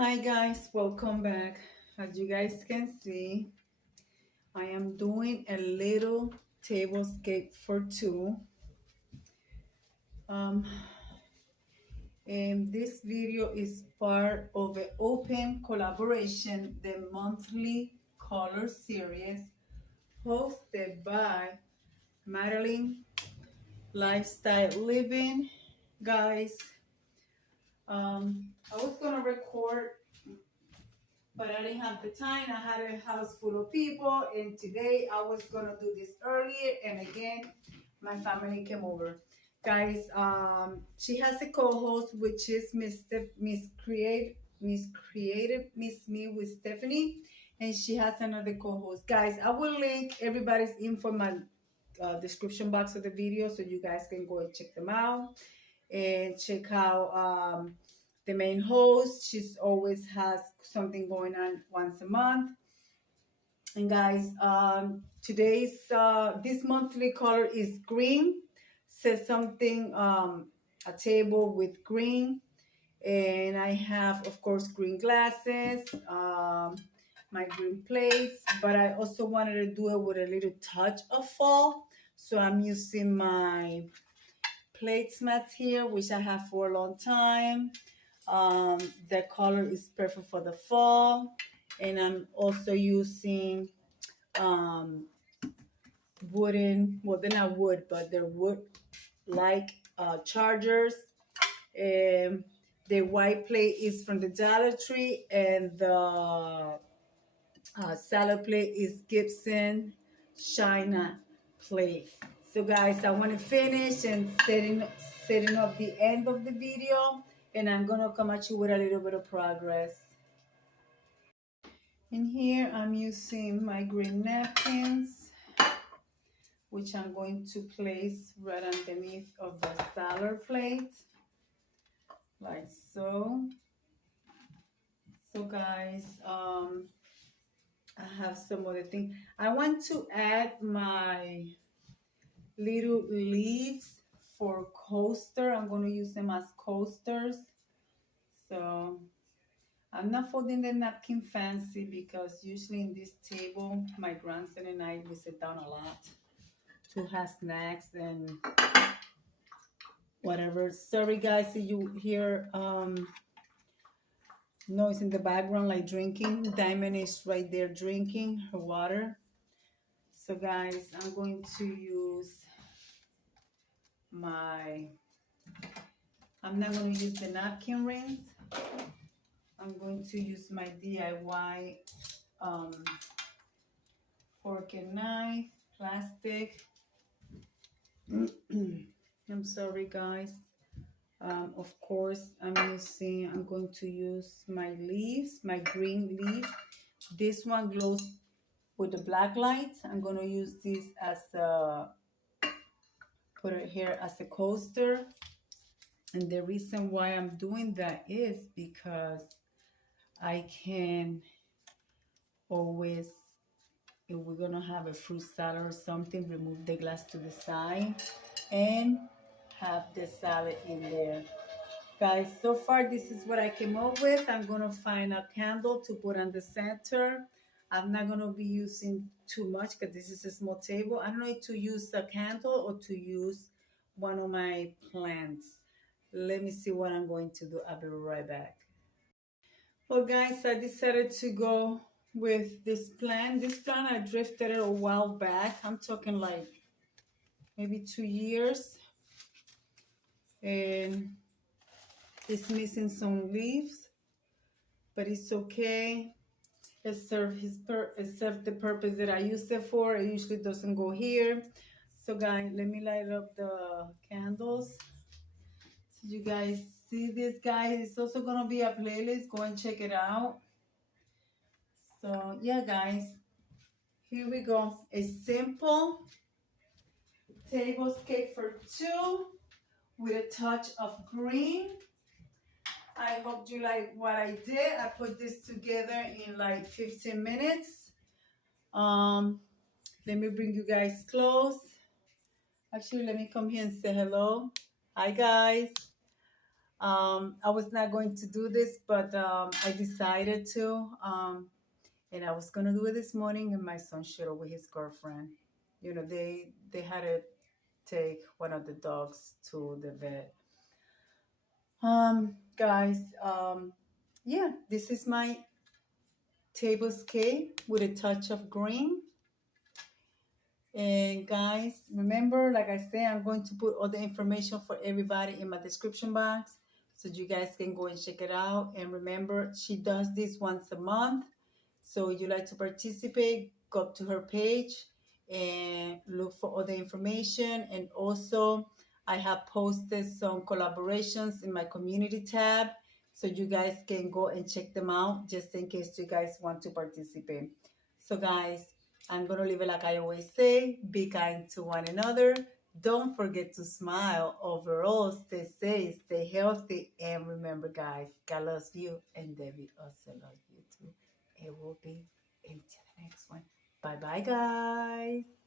Hi guys, welcome back. As you guys can see, I am doing a little tablescape for two. Um, and this video is part of an open collaboration, the monthly color series hosted by Madeline Lifestyle Living. Guys, I was gonna record, but I didn't have the time. I had a house full of people, and today I was gonna do this earlier, and again, my family came over. Guys, she has a co-host, which is Miss Creative Miss Me with Stephanie, and she has another co-host. Guys, I will link everybody's info in my description box of the video, so you guys can go and check them out and check out the main host. She's always has something going on once a month. And guys, today's this monthly color is green. Says something a table with green, and I have, of course, green glasses, my green plates, but I also wanted to do it with a little touch of fall, so I'm using my placemats here, which I have for a long time. The color is perfect for the fall, and I'm also using wooden, well, they're not wood, but they're wood like chargers. The white plate is from the Dollar Tree, and the salad plate is Gibson China plate. So guys, I want to finish and setting up the end of the video, and I'm gonna come at you with a little bit of progress. In here, I'm using my green napkins, which I'm going to place right underneath of the salad plate, like so. So guys, I have some other thing. I want to add my little leaves for coaster. I'm going to use them as coasters. So I'm not folding the napkin fancy because usually in this table, my grandson and I, we sit down a lot to have snacks and whatever. Sorry guys if you hear noise in the background like drinking. Diamond is right there drinking her water. So guys, I'm going to use I'm not going to use the napkin rings. I'm going to use my DIY fork and knife, plastic. I'm sorry guys. Of course, I'm going to use my leaves, my green leaf. This one glows with the black light. I'm going to use this as put it here as a coaster. And the reason why I'm doing that is because I can always, if we're gonna have a fruit salad or something, remove the glass to the side and have the salad in there. Guys, so far this is what I came up with. I'm gonna find a candle to put on the center. I'm not gonna be using too much because this is a small table. I don't know if to use a candle or to use one of my plants. Let me see what I'm going to do. I'll be right back. Well, guys, I decided to go with this plant. This plant I drifted it a while back. I'm talking like maybe 2 years. And it's missing some leaves, but it's okay. It served the purpose that I used it for. It usually doesn't go here. So guys, let me light up the candles. So you guys see this, guys. It's also gonna be a playlist. Go and check it out. So yeah, guys, here we go. A simple tablescape for two with a touch of green. I hope you like what I did. I put this together in like 15 minutes. Let me bring you guys close. Actually, let me come here and say hello. Hi guys. I was not going to do this, but I decided to. And I was gonna do it this morning, and my son showed up with his girlfriend. You know, they had to take one of the dogs to the vet. Guys, yeah, this is my tablescape with a touch of green. And guys, remember, like I said, I'm going to put all the information for everybody in my description box so you guys can go and check it out. And remember, she does this once a month. So you like to participate, go up to her page and look for all the information. And also, I have posted some collaborations in my community tab so you guys can go and check them out just in case you guys want to participate. So guys, I'm going to leave it like I always say, be kind to one another. Don't forget to smile. Overall, stay safe, stay healthy, and remember, guys, God loves you, and Debbie also loves you too. It will be until the next one. Bye bye, guys.